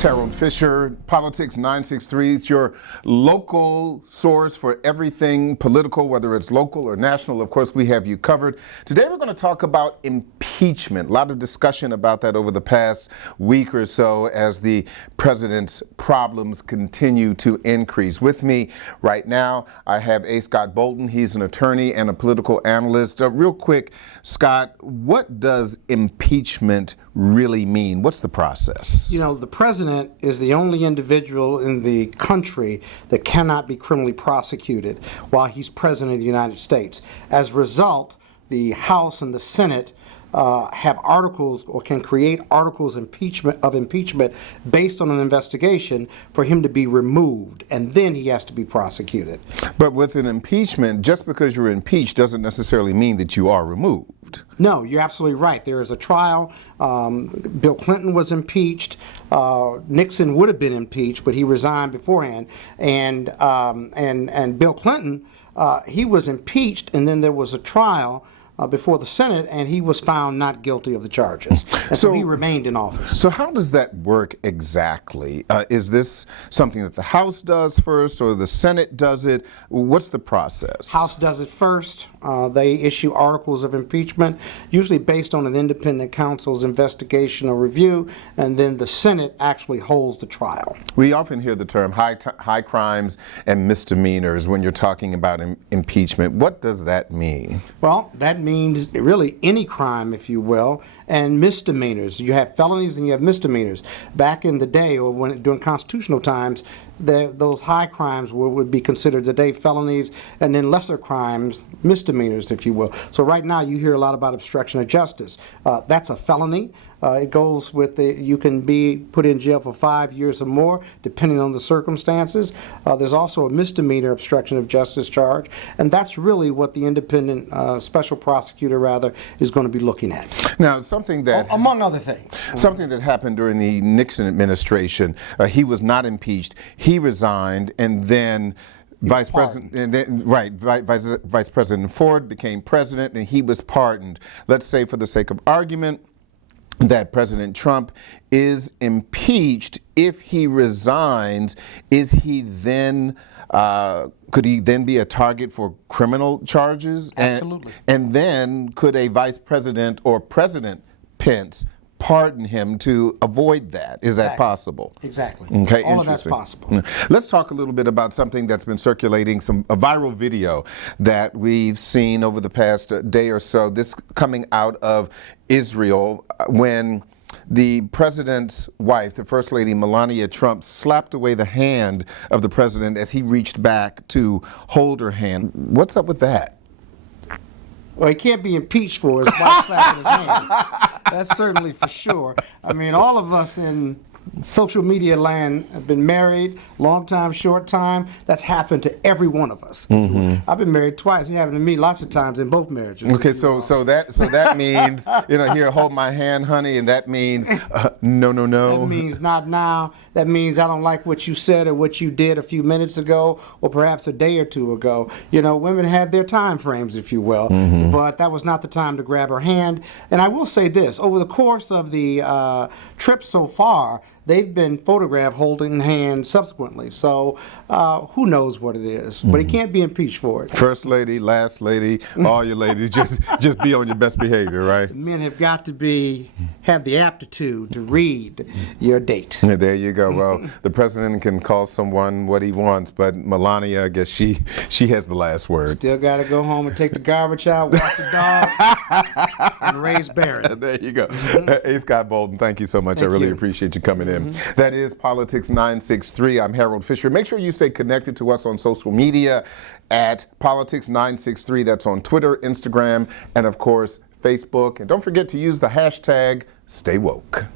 is Harold Fisher, Politics 963. It's your local source for everything political, whether it's local or national. Of course, we have you covered. Today, we're going to talk about impeachment. A lot of discussion about that over the past week or so as the president's problems continue to increase. With me right now, I have A. Scott Bolton. He's an attorney and a political analyst. Real quick, Scott, what does impeachment really mean? What's the process? You know, the president is the only individual in the country that cannot be criminally prosecuted while he's president of the United States. As a result, the House and the Senate have articles or can create articles of impeachment based on an investigation for him to be removed, and then he has to be prosecuted. But with an impeachment, just because you're impeached doesn't necessarily mean that you are removed. No, you're absolutely right. There is a trial. Bill Clinton was impeached. Nixon would have been impeached, but he resigned beforehand. And Bill Clinton, he was impeached, and then there was a trial before the Senate, and he was found not guilty of the charges. And so he remained in office. So how does that work exactly? Is this something that the House does first or the Senate does it? What's the process? House does it first. They issue articles of impeachment, usually based on an independent counsel's investigation or review, and then the Senate actually holds the trial. We often hear the term high crimes and misdemeanors when you're talking about impeachment. What does that mean? Well, that means really any crime, if you will, and misdemeanors. You have felonies and you have misdemeanors. Back in the day, or during constitutional times, those high crimes would be considered today felonies, and then lesser crimes, misdemeanors, if you will. So right now you hear a lot about obstruction of justice. That's a felony. It goes with you can be put in jail for 5 years or more, depending on the circumstances. There's also a misdemeanor obstruction of justice charge, and that's really what the independent special prosecutor, is going to be looking at. Now, something that, among other things, something that happened during the Nixon administration, he was not impeached. He resigned, and then Vice President Ford became president, and he was pardoned. Let's say, for the sake of argument, that President Trump is impeached. If he resigns, is he then could he then be a target for criminal charges? Absolutely. And then could a vice president or President Pence pardon him to avoid that? Is that possible? Exactly. Okay, all of that's possible. Let's talk a little bit about something that's been circulating, a viral video that we've seen over the past day or so. This coming out of Israel when the president's wife, the First Lady Melania Trump, slapped away the hand of the president as he reached back to hold her hand. What's up with that? Well, he can't be impeached for his wife slapping his hand. That's certainly for sure. I mean, all of us in social media land have been married, long time, short time. That's happened to every one of us. Mm-hmm. I've been married twice. It happened to me lots of times in both marriages. Okay, so that means, here, hold my hand, honey, and that means no. That means not now. That means I don't like what you said or what you did a few minutes ago, or perhaps a day or two ago. Women have their time frames, if you will, but that was not the time to grab her hand. And I will say this, over the course of the trip so far, they've been photographed holding hands subsequently. So who knows what it is, but he can't be impeached for it. First lady, last lady, all your ladies, just be on your best behavior, right? Men have got to have the aptitude to read your date. Yeah, there you go. Well, the president can call someone what he wants, but Melania, I guess she has the last word. Still got to go home and take the garbage out, walk the dog, and raise Barrett. There you go. A. Scott Bolton, thank you so much. I really appreciate you coming in. That is Politics 963. I'm Harold Fisher. Make sure you stay connected to us on social media at Politics 963. That's on Twitter, Instagram, and of course, Facebook. And don't forget to use the hashtag StayWoke.